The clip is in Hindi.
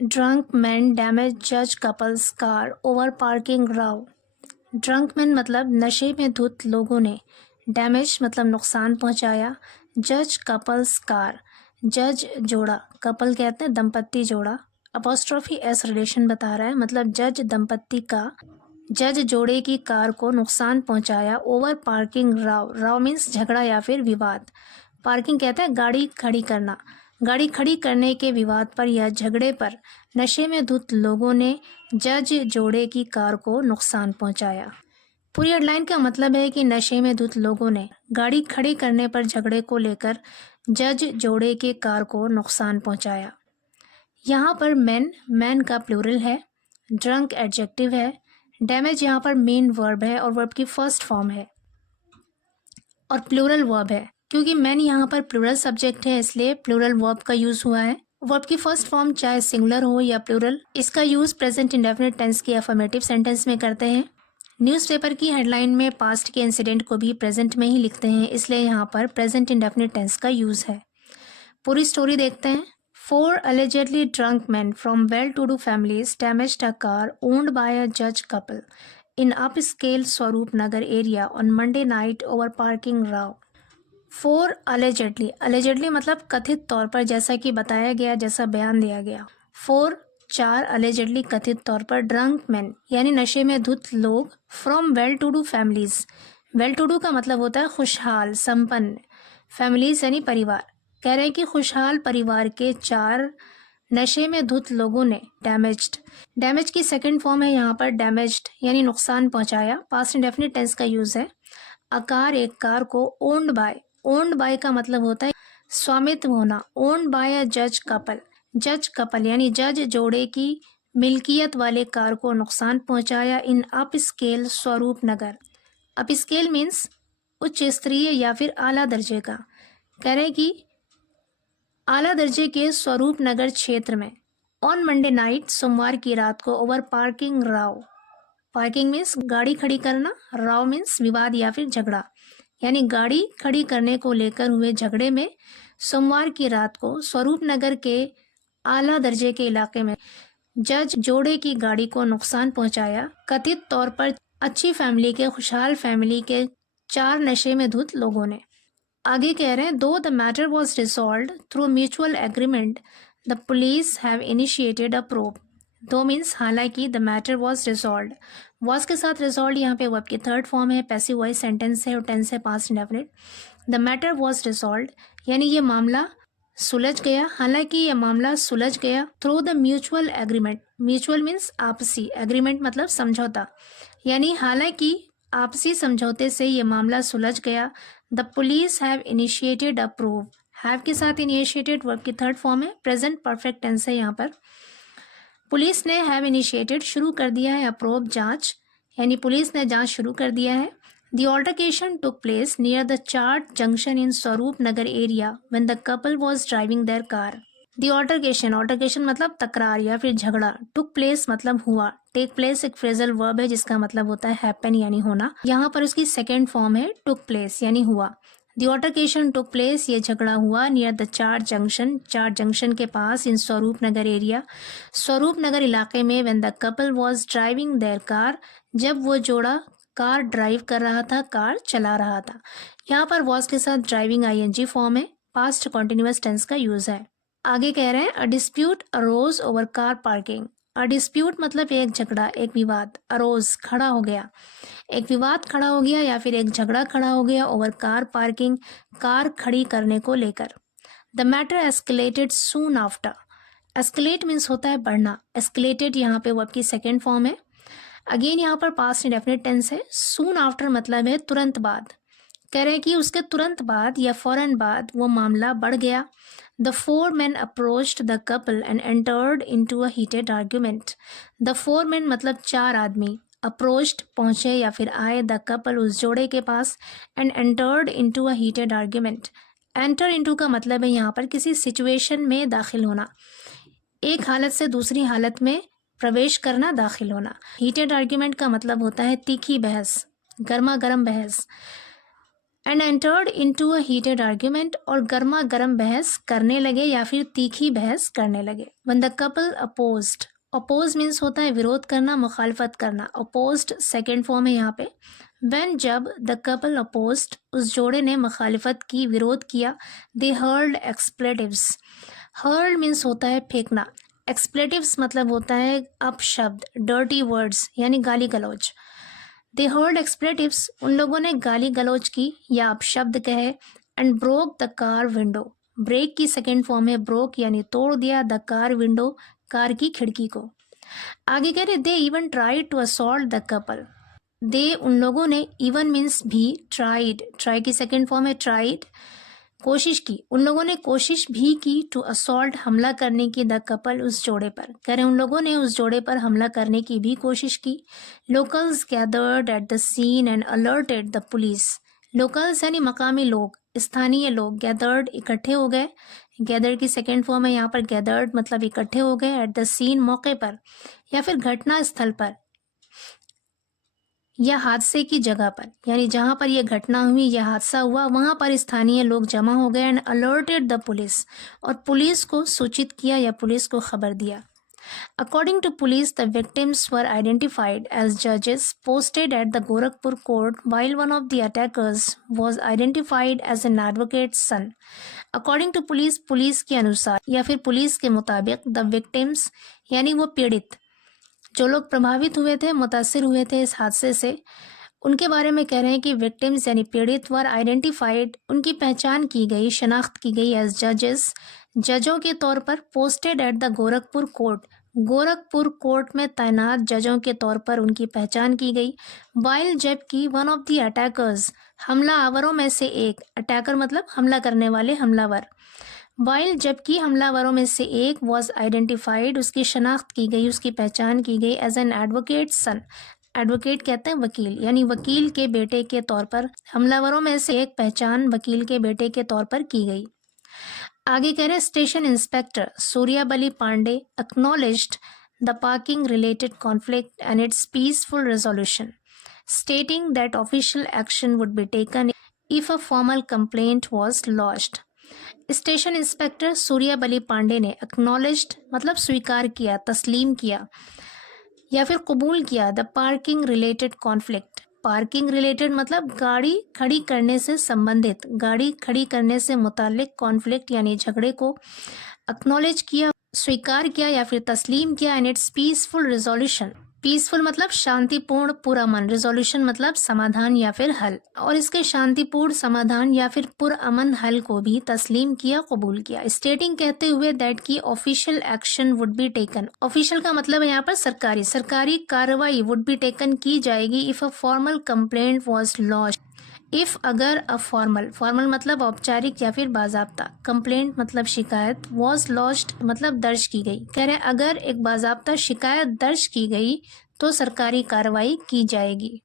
ड्रंक मैन डैमेज जज couples car over parking Rao. Drunk man मतलब नशे में धुत लोगों ने, डैमेज मतलब नुकसान पहुंचाया, जज कपल्स कार जज जोड़ा, कपल कहते हैं दंपत्ति जोड़ा, अपॉस्ट्रोफी एस रिलेशन बता रहा है, मतलब जज दंपत्ति का जज जोड़े की कार को नुकसान पहुंचाया। Over parking Rao, Rao means झगड़ा या फिर विवाद। पार्किंग कहता है गाड़ी खड़ी करना, गाड़ी खड़ी करने के विवाद पर या झगड़े पर नशे में धुत लोगों ने जज जोड़े की कार को नुकसान पहुंचाया। पूरी हेडलाइन का मतलब है कि नशे में धुत लोगों ने गाड़ी खड़ी करने पर झगड़े को लेकर जज जोड़े की कार को नुकसान पहुंचाया। यहाँ पर मैन का प्लूरल है, ड्रंक एडजेक्टिव है, डैमेज यहाँ पर मेन वर्ब है और वर्ब की फर्स्ट फॉर्म है और प्लूरल वर्ब है। क्योंकि मैन यहाँ पर प्लूरल सब्जेक्ट है इसलिए प्लूरल वर्ब का यूज हुआ है। वर्ब की फर्स्ट फॉर्म चाहे सिंगुलर हो या प्लूरल, इसका यूज प्रेजेंट इंडेफिनिट टेंस की अफर्मेटिव सेंटेंस में करते हैं। न्यूज़पेपर की हेडलाइन में पास्ट के इंसिडेंट को भी प्रेजेंट में ही लिखते हैं, इसलिए यहाँ पर प्रेजेंट इंडेफिनिट टेंस का यूज है। पूरी स्टोरी देखते हैं। 4 allegedly drunk men from well-to-do families damaged a car owned by a judge couple in upscale Swaroop Nagar area on Monday night over parking row. 4 allegedly मतलब कथित तौर पर, जैसा कि बताया गया, जैसा बयान दिया गया। 4 allegedly कथित तौर पर drunk men यानी नशे में धुत लोग from well-to-do families। well-to-do का मतलब होता है खुशहाल, संपन्न, families यानी परिवार। कह रहे हैं कि खुशहाल परिवार के 4 नशे में धुत लोगों ने डैमेज की सेकंड फॉर्म है यहाँ पर डैमेज्ड यानी नुकसान पहुंचाया। पास्ट इंडेफिनिट टेंस का यूज है। अकार एक कार को ओन्ड बाय का मतलब होता है स्वामित्व होना। ओन्ड बाय अ जज कपल यानी जज जोड़े की मिल्कियत वाले कार को नुकसान पहुंचाया इन अप स्केल स्वरूप नगर। अप स्केल मीन्स उच्च स्तरीय या फिर आला दर्जे का। कह रहे हैं कि आला दर्जे के स्वरूप नगर क्षेत्र में ऑन मंडे नाइट सोमवार की रात को over parking Rao. Parking means गाड़ी खड़ी करना, राव मीन्स विवाद या फिर झगड़ा, यानी गाड़ी खड़ी करने को लेकर हुए झगड़े में सोमवार की रात को स्वरूप नगर के आला दर्जे के इलाके में जज जोड़े की गाड़ी को नुकसान पहुंचाया। कथित तौर पर अच्छी फैमिली के, खुशहाल फैमिली के 4 नशे में धुत लोगों ने। आगे कह रहे हैं दो the matter was resolve through mutual agreement the police have initiated a probe. दो मीन्स हालांकि, the matter was resolve, was के साथ रिजॉल्व यहाँ पे वर्ब की थर्ड फॉर्म है, पैसिव वॉइस सेंटेंस है और टेंस है past indefinite. The matter was resolve यानी ये मामला सुलझ गया, हालांकि यह मामला सुलझ गया through the mutual agreement. Mutual means आपसी, एग्रीमेंट मतलब समझौता, यानी हालांकि आपसी समझौते से ये मामला सुलझ गया। The police have initiated a probe, have के साथ इनिशिएटेड वर्ब की थर्ड फॉर्म है, प्रेजेंट परफेक्ट टेंस है यहाँ पर। पुलिस ने हैव इनिशिएटेड शुरू कर दिया है, अप्रोब जांच, यानी पुलिस ने जांच शुरू कर दिया है। The altercation took place near the chart junction in Swaroop Nagar area when the couple was driving their car. The altercation मतलब तकरार या फिर झगड़ा, टुक प्लेस मतलब हुआ, टेक प्लेस एक फ्रेजल वर्ब है जिसका मतलब होता है हैपन यानी होना। यहाँ पर उसकी सेकेंड फॉर्म है टुक प्लेस यानी हुआ। द ऑल्टरकेशन टुक प्लेस, ये झगड़ा हुआ नियर द चार्ट जंक्शन के पास इन स्वरूप नगर एरिया, स्वरूप नगर इलाके में, when the couple was driving their car, जब वो जोड़ा कार ड्राइव कर रहा था, कार चला रहा था। यहाँ पर वॉज के साथ ड्राइविंग आईएनजी फॉर्म है, पास्ट कॉन्टिन्यूअस टेंस का यूज है। आगे कह रहे हैं a dispute arose over car parking. A dispute मतलब एक झगड़ा, एक विवाद, अरोज खड़ा हो गया, एक विवाद खड़ा हो गया या फिर एक झगड़ा खड़ा हो गया ओवर कार पार्किंग, कार खड़ी करने को लेकर। The matter escalated soon after. Escalate means होता है बढ़ना, एस्केलेटेड यहाँ पे वर्ब की सेकेंड फॉर्म है। अगेन यहाँ पर पास्ट इंडेफिनिट टेंस है। सून आफ्टर मतलब है तुरंत बाद। कह रहे हैं कि उसके तुरंत बाद या फौरन बाद वो मामला बढ़ गया। The 4 men approached the couple and entered into a heated argument. The 4 men मतलब 4 आदमी, approached पहुंचे या फिर आए, the couple उस जोड़े के पास, and entered into a heated argument. Enter into का मतलब है यहाँ पर किसी सिचुएशन में दाखिल होना, एक हालत से दूसरी हालत में प्रवेश करना, दाखिल होना। हीटेड आर्ग्यूमेंट का मतलब होता है तीखी बहस, गर्मा गर्म बहस। And entered into a heated argument, और गर्मा गर्म बहस करने लगे या फिर तीखी बहस करने लगे। When the couple opposed, oppose means होता है विरोध करना, मुखालफत करना। अपोज्ड सेकेंड फॉर्म है यहाँ पे। व्हेन जब द कपल अपोज्ड, उस जोड़े ने मुखालफत की, विरोध किया। दे हर्ल्ड एक्सप्लेटिव्स, हर्ल्ड मीन्स होता है फेंकना। एक्सप्लेटिव्स मतलब होता है अपशब्द, डर्टी वर्ड्स यानी गाली गलौज। दे हर्ल्ड एक्सप्लेटिव्स, उन लोगों ने गाली गलौज की या अपशब्द कहे। And broke the car window, break की सेकेंड फॉर्म है ब्रोक यानी तोड़ दिया, द कार विंडो कार की खिड़की को। आगे कह रहे they even tried to assault the couple, they उन लोगों ने, इवन मीन्स भी, ट्राइड, ट्राई की सेकेंड फॉर्म है ट्राइड, कोशिश की, उन लोगों ने कोशिश भी की, टू असॉल्ट हमला करने की, द कपल उस जोड़े पर। कह रहे उन लोगों ने उस जोड़े पर हमला करने की भी कोशिश की। Locals gathered at the scene and alerted the police, locals यानी मकामी लोग, स्थानीय लोग, गैदर्ड इकट्ठे हो गए, गैदर की सेकेंड फॉर्म है यहाँ पर गैदर्ड मतलब इकट्ठे हो गए, एट द सीन मौके पर या फिर घटना स्थल पर या हादसे की जगह पर, यानी जहां पर यह घटना हुई या हादसा हुआ वहां पर स्थानीय लोग जमा हो गए। एंड अलर्टेड द पुलिस, और पुलिस को सूचित किया या पुलिस को खबर दिया। According to police the victims were identified as जजेस posted at the Gorakhpur court, while one of the attackers was identified as an advocate's son. According to police, police के अनुसार या फिर पुलिस के मुताबिक, द विक्टिम्स यानी वो पीड़ित, जो लोग प्रभावित हुए थे, मुतासिर हुए थे इस हादसे से, उनके बारे में कह रहे हैं कि विक्टिम्स यानी पीड़ित वर आइडेंटिफाइड, उनकी पहचान की गई, शनाख्त की गई, एज जजेस जजों के तौर पर, posted at the Gorakhpur court, Gorakhpur court में तैनात जजों के तौर पर उनकी पहचान की गई। वाइल जबकि वन ऑफ द अटैकर्स, हमला आवरों में से एक, अटैकर मतलब हमला करने वाले, हमलावर, वाइल जबकि हमलावरों में से एक, वॉज आइडेंटिफाइड उसकी शनाख्त की गई, उसकी पहचान की गई, as an advocate son, advocate कहते हैं वकील, यानी वकील के बेटे के तौर पर, हमलावरों में से एक पहचान वकील के बेटे के तौर पर की गई। आगे कह रहे station inspector Suryabali Pandey acknowledged the parking related conflict and its peaceful resolution, stating that official action would be taken if a formal complaint was lodged. Station inspector Suryabali Pandey ने एक्नॉलेज्ड मतलब स्वीकार किया, तस्लीम किया या फिर कबूल किया, the parking related conflict, parking related मतलब गाड़ी खड़ी करने से संबंधित, गाड़ी खड़ी करने से मुतालिक, कॉन्फ्लिक्ट यानी झगड़े को एक्नॉलेज किया, स्वीकार किया या फिर तस्लीम किया। And its peaceful resolution, peaceful मतलब शांतिपूर्ण, पुरअमन, रिजोल्यूशन मतलब समाधान या फिर हल, और इसके शांतिपूर्ण समाधान या फिर पुरअमन हल को भी तस्लीम किया, कबूल किया। स्टेटिंग कहते हुए दैट की official action would be taken, official का मतलब है यहाँ पर सरकारी, सरकारी कार्रवाई वुड बी टेकन की जाएगी, if a formal complaint was launch, if अगर अ फॉर्मल, फॉर्मल मतलब औपचारिक या फिर बाजाब्ता, कंप्लेंट मतलब शिकायत, वॉज लॉन्च्ड मतलब दर्ज की गई। कह रहे अगर एक बाजाब्ता शिकायत दर्ज की गई तो सरकारी कार्रवाई की जाएगी।